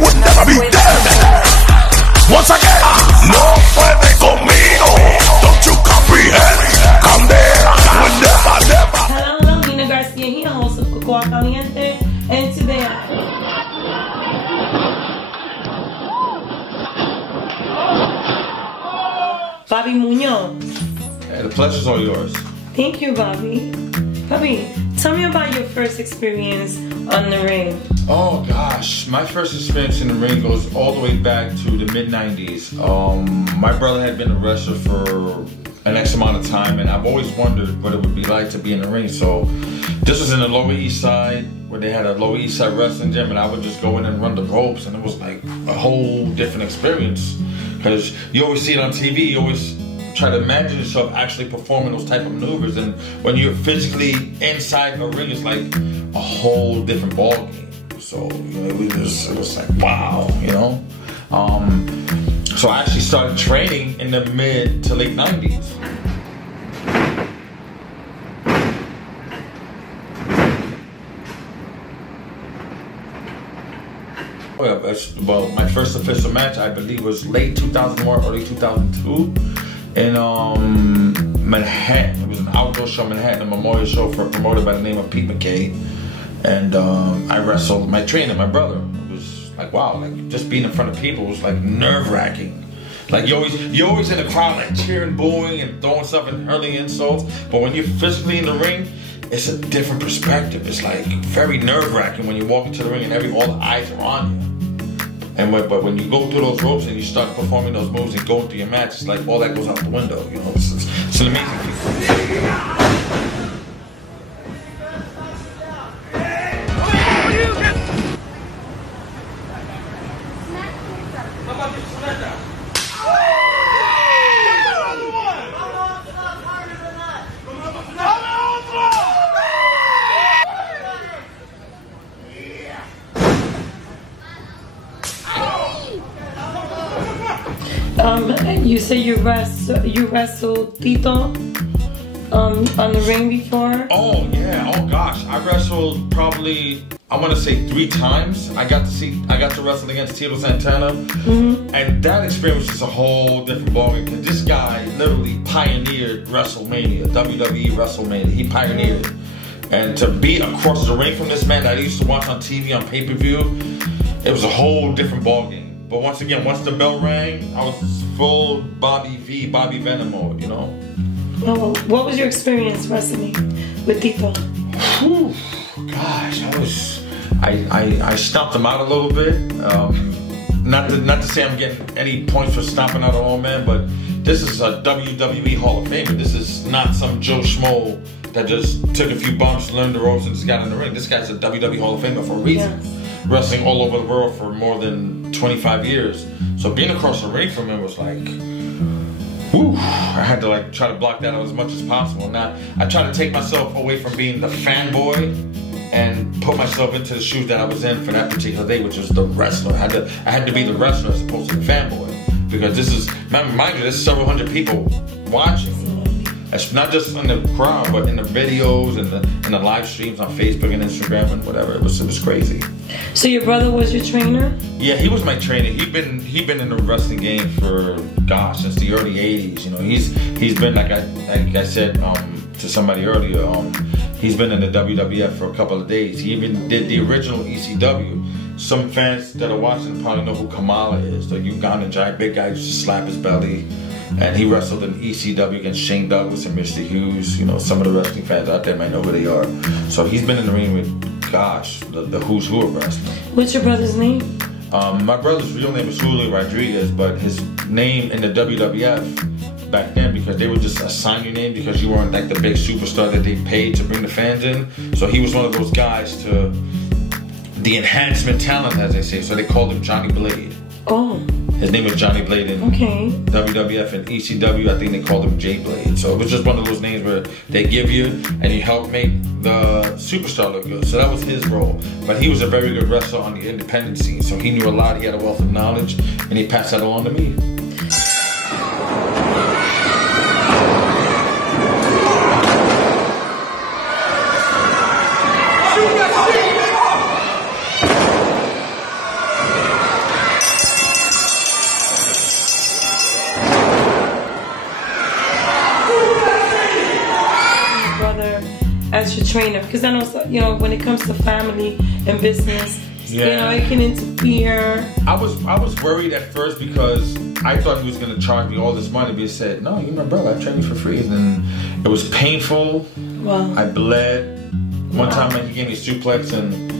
would never be dead. Once again, no puede conmigo. Don't you comprehend? Candela would never, never. Hello, Nina Garcia here, host of Cocoa Caliente, and today Bobby Munoz. Hey, the pleasure's all yours. Thank you, Bobby. Bobby, tell me about your first experience on the ring. Oh gosh, my first experience in the ring goes all the way back to the mid-90s. My brother had been a wrestler for an X amount of time, and I've always wondered what it would be like to be in the ring. So this was in the Lower East Side, where they had a Lower East Side wrestling gym, and I would just go in and run the ropes, and it was like a whole different experience. Because you always see it on TV, you always try to imagine yourself actually performing those type of maneuvers, and when you're physically inside a ring, it's like a whole different ballgame. So you know, it was like wow, you know. So I actually started training in the mid to late 90s. Well, my first official match, I believe, was late 2001, early 2002 in Manhattan. It was an outdoor show in Manhattan, a memorial show for a promoter by the name of Pete McKay. And I wrestled my trainer, my brother. It was like, wow, like just being in front of people was like nerve-wracking. Like you're always in the crowd like cheering, booing, and throwing stuff and hurling insults. But when you're physically in the ring, it's a different perspective. It's like very nerve-wracking when you walk into the ring and all the eyes are on you. And but when you go through those ropes and you start performing those moves and going through your match, it's like all that goes out the window. You know, it's an amazing feeling. You say you wrestled Tito on the ring before? Oh yeah, oh gosh, I wrestled probably, I want to say 3 times. I got to wrestle against Tito Santana, and that experience is a whole different ballgame. Because this guy literally pioneered WrestleMania, WWE WrestleMania. He pioneered it, and to be across the ring from this man that I used to watch on TV on pay-per-view, it was a whole different ballgame. But once again, once the bell rang, I was full Bobby Venom mode, you know? Oh, what was your experience wrestling with Tito? Whew, gosh, I stomped him out a little bit. Not to say I'm getting any points for stomping out an old man, but this is a WWE Hall of Famer. This is not some Joe Schmo that just took a few bumps, learned the ropes, and just got in the ring. This guy's a WWE Hall of Famer for a reason. Yes. Wrestling all over the world for more than 25 years. So being across the ring from him was like, whew, I had to like try to block that out as much as possible. Now, I try to take myself away from being the fanboy and put myself into the shoes that I was in for that particular day, which was the wrestler. I had to be the wrestler as opposed to the fanboy. Because this is, mind you, there's several hundred people watching. It's not just in the crowd, but in the videos and the live streams on Facebook and Instagram and whatever. It was crazy. So your brother was your trainer? Yeah, he was my trainer. He'd been in the wrestling game for gosh, since the early '80s. You know, he's been like I said to somebody earlier. He's been in the WWF for a couple of days. He even did the original ECW. Some fans that are watching probably know who Kamala is, the Ugandan giant, big guy who used to slap his belly. And he wrestled in ECW against Shane Douglas and Mr. Hughes. You know, some of the wrestling fans out there might know who they are. So he's been in the ring with, gosh, the who's who of wrestling. What's your brother's name? My brother's real name is Julio Rodriguez, but his name in the WWF back then, because they would just assign your name because you weren't like the big superstar that they paid to bring the fans in. So he was one of those guys to the enhancement talent, as they say. So they called him Johnny Blade. Oh. His name was Johnny Blade in WWF and ECW. I think they called him J Blade. So it was just one of those names where they give you and you help make the superstar look good. So that was his role. But he was a very good wrestler on the independent scene. So he knew a lot. He had a wealth of knowledge, and he passed that along to me. to train her? Because I know, you know, when it comes to family and business, you know, it can interfere. I was worried at first because I thought he was going to charge me all this money, but he said, no, you're my brother, I train you for free. And it was painful. Wow. I bled. One time he gave me a suplex and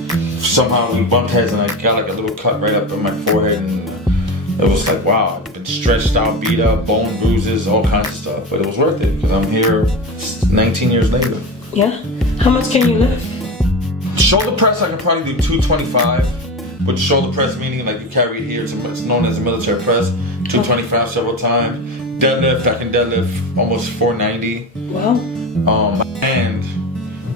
somehow we bumped heads and I got like a little cut right up in my forehead, and it was like, wow, I've been stretched out, beat up, bone bruises, all kinds of stuff. But it was worth it because I'm here 19 years later. Yeah? How much can you lift? Shoulder press, I can probably do 225. With shoulder press, meaning like you carry it here, it's known as a military press, 225 several times. Deadlift, I can deadlift almost 490. Wow. And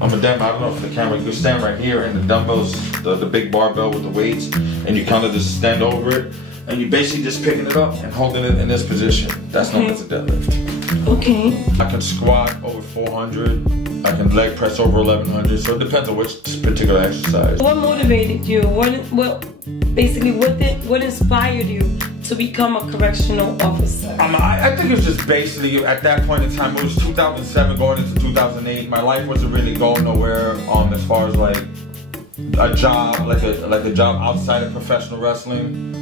I don't know if the camera, you can stand right here and the dumbbells, the big barbell with the weights, and you kind of just stand over it, and you basically just picking it up and holding it in this position. That's known as a deadlift. Okay. I can squat over 400. I can leg press over 1100. So it depends on which particular exercise. What motivated you? What inspired you to become a correctional officer? I think it was just basically at that point in time. It was 2007 going into 2008. My life wasn't really going nowhere as far as like a job, like a job outside of professional wrestling.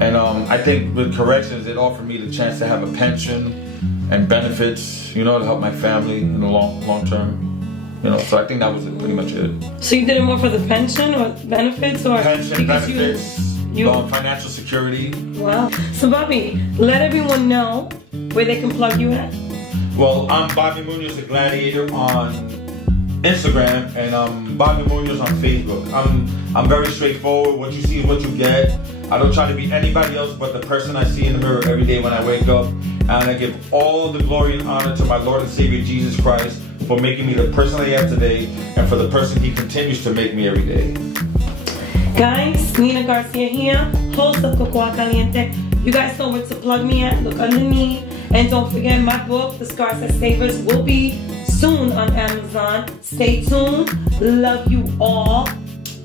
And I think with corrections, it offered me the chance to have a pension and benefits, you know, to help my family in the long term. You know, so I think that was pretty much it. So you did it more for the pension or benefits, or pension, benefits, financial security. Wow. So Bobby, let everyone know where they can plug you at. Well, I'm Bobby Munoz, the Gladiator, on Instagram, and I'm Bobby Munoz on Facebook. I'm very straightforward. What you see is what you get. I don't try to be anybody else but the person I see in the mirror every day when I wake up. And I give all the glory and honor to my Lord and Savior Jesus Christ for making me the person I am today, and for the person He continues to make me every day. Guys, Nina Garcia here, host of Cocoa Caliente. You guys know where to plug me at. Look underneath. And don't forget, my book, The Scars That Save Us, will be soon on Amazon. Stay tuned. Love you all.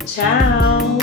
Ciao.